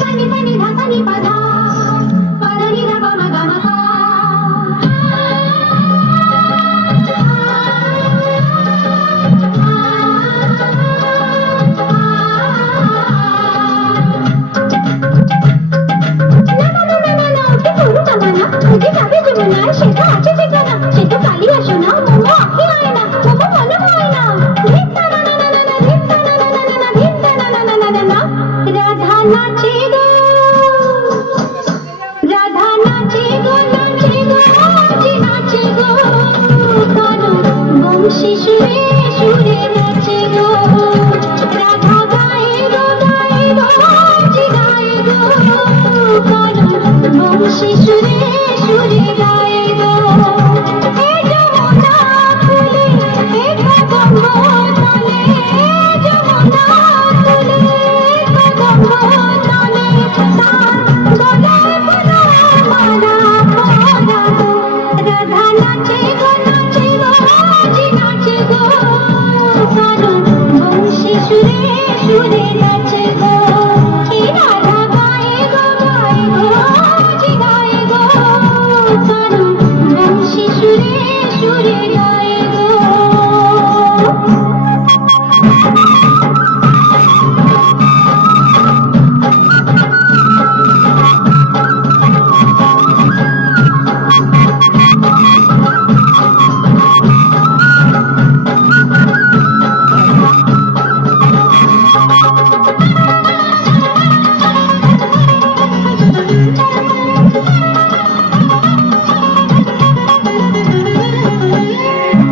పని పని పని పదా. la la জীবন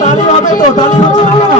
তালি হবে তো তালি হচ্ছে না কেন